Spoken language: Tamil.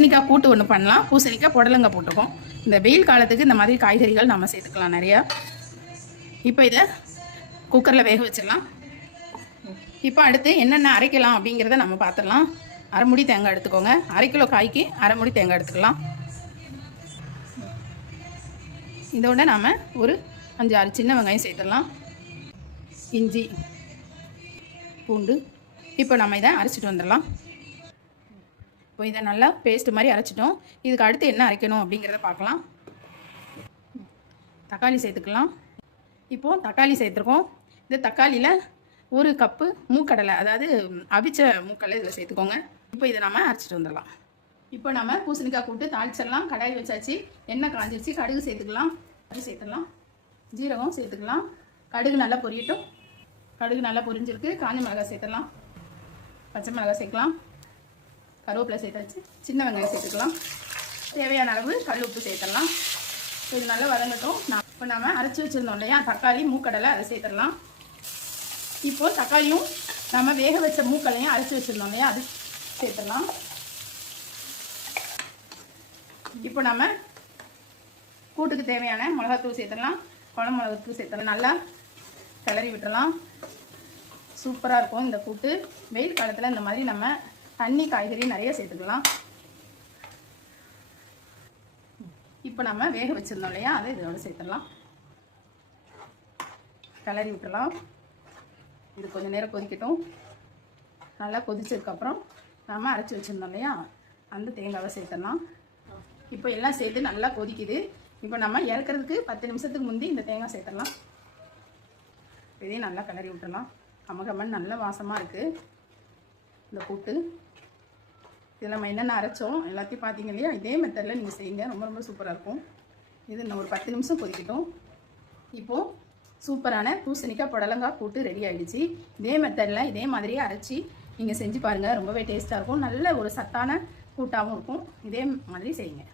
பூசணிக்காய் கூட்டு ஒன்று பண்ணலாம். பூசணிக்காய் புடலங்க போட்டிருக்கோம். இந்த வெயில் காலத்துக்கு இந்த மாதிரி காய்கறிகள் நம்ம சேர்த்துக்கலாம் நிறையா. இப்போ இதை குக்கரில் வேக வச்சிடலாம். இப்போ அடுத்து என்னென்ன அரைக்கலாம் அப்படிங்கிறத நம்ம பார்த்துடலாம் அரைமுடி தேங்காய் எடுத்துக்கோங்க. அரை கிலோ காய்க்கு அரைமுடி தேங்காய் எடுத்துக்கலாம். இதோட நாம் ஒரு அஞ்சு ஆறு சின்ன வெங்காயம் சேர்த்துடலாம். இஞ்சி பூண்டு இப்போ நம்ம இதை அரைச்சிட்டு வந்துடலாம். இப்போ இதை நல்லா பேஸ்ட் மாதிரி அரைச்சிட்டோம். இதுக்கு அடுத்து என்ன அரைக்கணும் அப்படிங்கிறத பார்க்கலாம். தக்காளி சேர்த்துக்கலாம். இப்போது தக்காளி சேர்த்துருக்கோம். இந்த தக்காளியில் ஒரு கப்பு மூக்கடலை அதாவது அவிச்ச மூக்கடலை இதில் சேர்த்துக்கோங்க. இப்போ இதை நம்ம அரைச்சிட்டு வந்துடலாம். இப்போ நம்ம பூசணிக்காய் கூட்டு தாளிச்சிடலாம். கடாய் வச்சாச்சு. எண்ணெய் காஞ்சிருச்சு. கடுகு சேர்த்துக்கலாம். கடுகு சேர்த்துடலாம். ஜீரகம் சேர்த்துக்கலாம். கடுகு நல்லா பொரியட்டும். கடுகு நல்லா பொரிஞ்சிருக்கு. காஞ்ச மிளகாய் சேர்த்துடலாம். பச்சை மிளகாய் சேர்க்கலாம். கருவேப்பிலை சேர்த்தாச்சு சின்ன வெங்காயம் சேர்த்துக்கலாம். தேவையான அளவு கல் உப்பு சேர்த்துடலாம். இது நல்லா வதங்கட்டும். நான் இப்போ நம்ம அரைச்சி வச்சுருந்தோம் இல்லையா? தக்காளி மூக்கடலை அதை சேர்த்துடலாம். இப்போது தக்காளியும் நம்ம வேக வச்ச மூக்களையும் அரைச்சி வச்சுருந்தோம் இல்லையா? அது சேர்த்துடலாம். இப்போ நம்ம கூட்டுக்கு தேவையான மிளகாத்தூள் சேர்த்துடலாம். குழம்பு மிளகாத்தூள் சேர்த்துடலாம். நல்லா கிளறி விட்டுடலாம். சூப்பராக இருக்கும் இந்த கூட்டு. வெயில் காலத்தில் இந்த மாதிரி நம்ம தண்ணி காய்கறி நிறைய சேர்த்துக்கலாம். இப்போ நம்ம வேக வச்சுருந்தோம் இல்லையா? அதை இதோட சேர்த்துடலாம். கிளறி விட்டுறலாம் இது கொஞ்சம் நேரம் கொதிக்கட்டும். நல்லா கொதிச்சதுக்கப்புறம் நம்ம அரைச்சி வச்சுருந்தோம் இல்லையா? அந்த தேங்காவை சேர்த்துடலாம். இப்போ எல்லாம் சேர்த்து நல்லா கொதிக்குது. இப்போ நம்ம இறக்குறதுக்கு பத்து நிமிஷத்துக்கு முந்தி இந்த தேங்காய் சேர்த்துடலாம். இதையும் நல்லா கிளறி விட்டுடலாம். கமகமன் நல்ல வாசமாக இருக்குது இந்த கூட்டு. இதில் நம்ம என்னென்ன அரைச்சோம் எல்லாத்தையும் பார்த்தீங்க இல்லையா? இதே மெத்தடில் நீங்கள் செய்யுங்க. ரொம்ப ரொம்ப சூப்பராக இருக்கும். இது இன்னும் ஒரு பத்து நிமிஷம் கொதிக்கட்டும். இப்போது சூப்பரான பூசணிக்காய் புடலங்காய் கூட்டு ரெடி ஆகிடுச்சு இதே மெத்தடில் இதே மாதிரியே அரைச்சி நீங்கள் செஞ்சு பாருங்கள் ரொம்பவே டேஸ்ட்டாக இருக்கும். நல்ல ஒரு சத்தான கூட்டாகவும் இருக்கும். இதே மாதிரி செய்யுங்க.